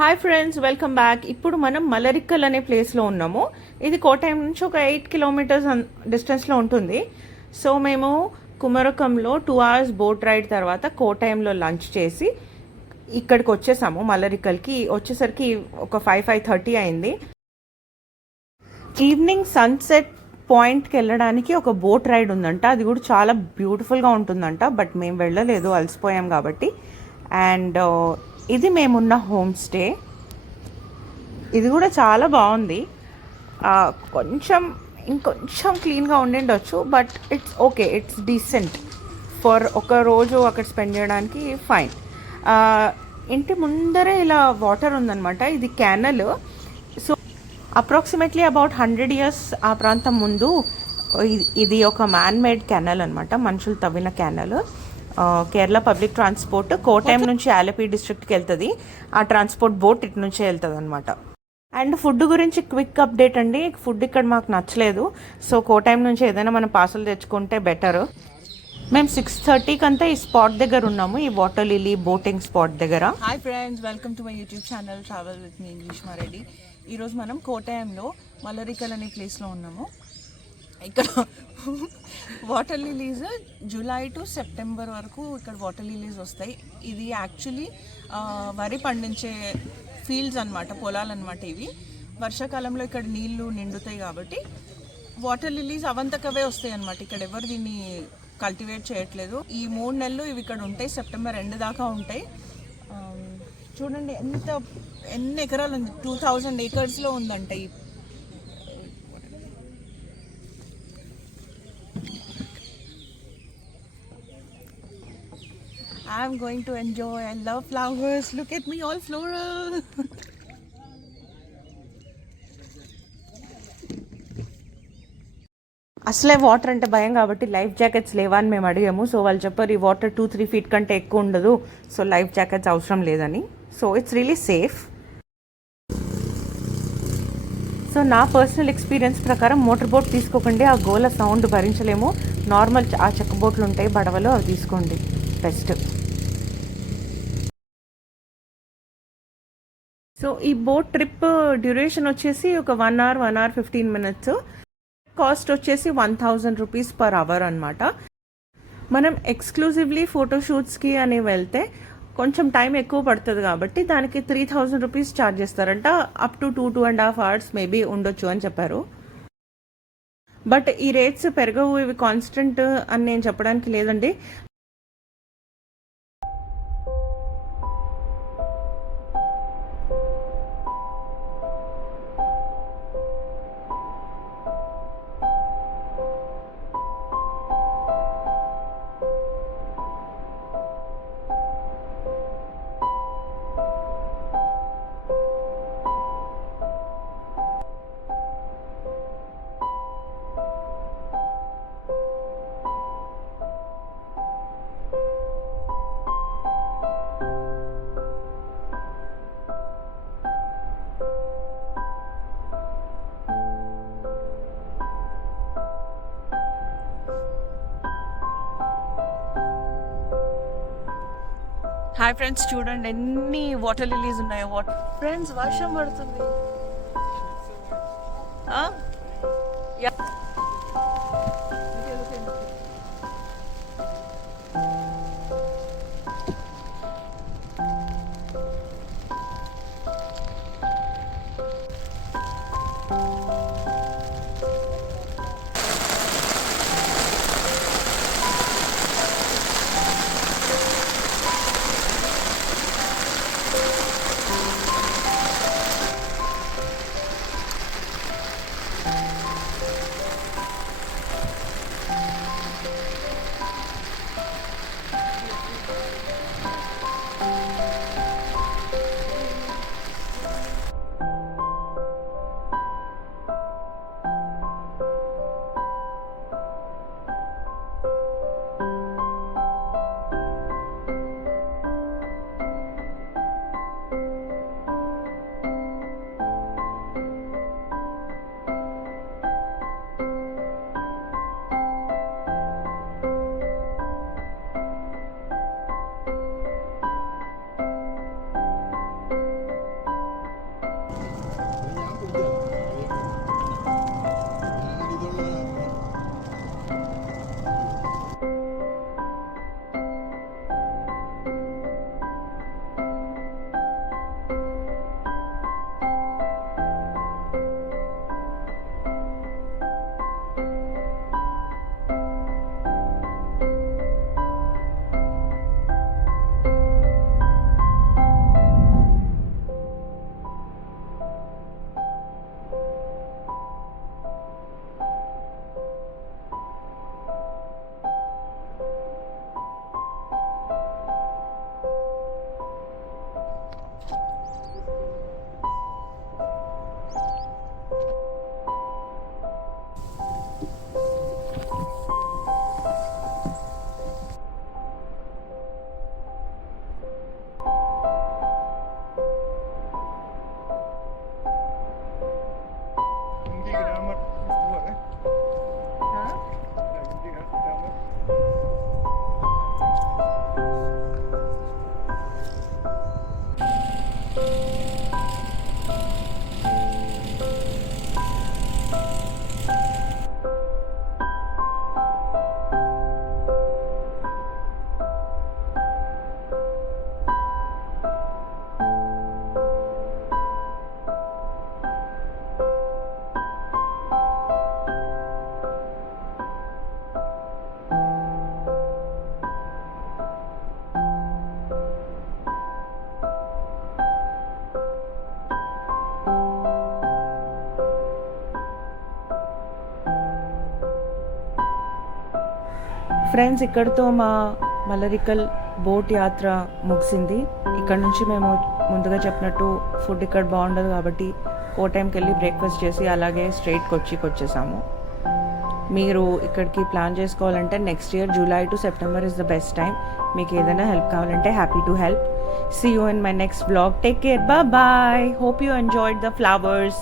Hi friends, welcome back. ఇప్పుడు మనం మలరిక్కల్ అనే ప్లేస్లో ఉన్నాము. ఇది కోటయం నుంచి ఒక 8 కిలోమీటర్స్ డిస్టెన్స్లో ఉంటుంది. సో మేము కుమరకంలో 2 hours బోట్ రైడ్ తర్వాత కోటయంలో లంచ్ చేసి ఇక్కడికి వచ్చేసాము. మలరిక్కల్కి వచ్చేసరికి ఒక 5:30 అయింది. ఈవినింగ్ సన్సెట్ పాయింట్కి వెళ్ళడానికి ఒక బోట్ రైడ్ ఉందంట. అది కూడా చాలా బ్యూటిఫుల్గా ఉంటుందంట. బట్ మేము వెళ్ళలేదు, అలసిపోయాం కాబట్టి. అండ్ ఇది మేమున్న హోమ్ స్టే. ఇది కూడా చాలా బాగుంది. ఇంకొంచెం క్లీన్గా ఉండిండొచ్చు, but it's okay, it's decent for ఒక రోజు అక్కడ స్పెండ్ చేయడానికి ఫైన్. ఇంటి ముందరే ఇలా వాటర్ ఉందన్నమాట. ఇది క్యానల్. సో అప్రాక్సిమేట్లీ అబౌట్ 100 years ఆ ప్రాంతం ముందు ఇది ఒక మ్యాన్ మేడ్ క్యానల్ అనమాట, మనుషులు తవ్విన canal. Kerala public transport Kottayam నుంచి ఆలపి డిస్ట్రిక్ట్కి వెళ్తుంది. ఆ ట్రాన్స్పోర్ట్ బోట్ ఇటు నుంచే వెళ్తుంది అనమాట. అండ్ ఫుడ్ గురించి క్విక్ అప్డేట్ అండి. ఫుడ్ ఇక్కడ మాకు నచ్చలేదు. సో కోటయం నుంచి ఏదైనా మనం పార్సల్ తెచ్చుకుంటే బెటర్. మేము 6:30కి అంతా ఈ స్పాట్ దగ్గర ఉన్నాము, ఈ వాటర్ లిలీ బోటింగ్ స్పాట్ దగ్గర. Hi friends, welcome to my YouTube channel travel with me Greeshma Reddy. ఈరోజు మనం కోటయంలో మలరికల్ అనే ప్లేస్లో ఉన్నాము. ఇక్కడ water lilies July to September వరకు ఇక్కడ వాటర్ లిలీస్ వస్తాయి. ఇది యాక్చువల్లీ వరి పండించే ఫీల్డ్స్ అనమాట, పొలాలు అనమాట. ఇవి వర్షాకాలంలో ఇక్కడ నీళ్లు నిండుతాయి కాబట్టి వాటర్ లిలీస్ అవంతకవే వస్తాయి అనమాట. ఇక్కడ ఎవరు దీన్ని కల్టివేట్ చేయట్లేదు. ఈ 3 నెలలు ఇవి ఇక్కడ ఉంటాయి, సెప్టెంబర్ ఎండ్ దాకా ఉంటాయి. చూడండి ఎన్ని ఎకరాలు ఉంది, 2000 acres ఉందంట. ఈ I'm going to enjoy. I love flowers. Look at me, all floral. అసలే వాటర్ అంటే భయం కాబట్టి లైఫ్ జాకెట్స్ లేవా అని మేము అడిగాము. సో వాళ్ళు చెప్పారు ఈ వాటర్ 2-3 feet కంటే ఎక్కువ ఉండదు, సో లైఫ్ జాకెట్స్ అవసరం లేదని. So it's really safe. So నా పర్సనల్ ఎక్స్పీరియన్స్ ప్రకారం మోటార్ బోట్ తీసుకోకండి, ఆ గోల సౌండ్ భరించలేము. నార్మల్ ఆ చెక్క బోట్లు ఉంటాయి బడవలో, అవి తీసుకోండి, బెస్ట్. సో ఈ బోట్ ట్రిప్ డ్యూరేషన్ వచ్చేసి ఒక 1 hour 15 minutes. కాస్ట్ వచ్చేసి 1000 rupees per hour అనమాట. మనం ఎక్స్క్లూజివ్లీ ఫోటోషూట్స్కి అని వెళ్తే కొంచెం టైం ఎక్కువ పడుతుంది కాబట్టి దానికి 3000 rupees ఛార్జ్ చేస్తారంట. అప్ టు 2.5 hours మేబీ ఉండొచ్చు అని చెప్పారు. బట్ ఈ రేట్స్ పెరగవు, ఇవి కాన్స్టెంట్ అని నేను చెప్పడానికి లేదండి. హాయ్ ఫ్రెండ్స్, చూడండి ఎన్ని వాటర్ లిలీస్ ఉన్నాయో. ఫ్రెండ్స్ వర్షం పడుతుంది. ఫ్రెండ్స్, ఇక్కడితో మా మలరికల్ బోట్ యాత్ర ముగిసింది. ఇక్కడ నుంచి మేము ముందుగా చెప్పినట్టు ఫుడ్ ఇక్కడ బాగుండదు కాబట్టి కోటైంకి వెళ్ళి బ్రేక్ఫాస్ట్ చేసి అలాగే స్ట్రైట్ కొచ్చికి వచ్చేసాము. మీరు ఇక్కడికి ప్లాన్ చేసుకోవాలంటే next year July to September is the best time. మీకు ఏదైనా హెల్ప్ కావాలంటే happy to help. See you in my next vlog. Take care. Bye bye. Hope you enjoyed the flowers.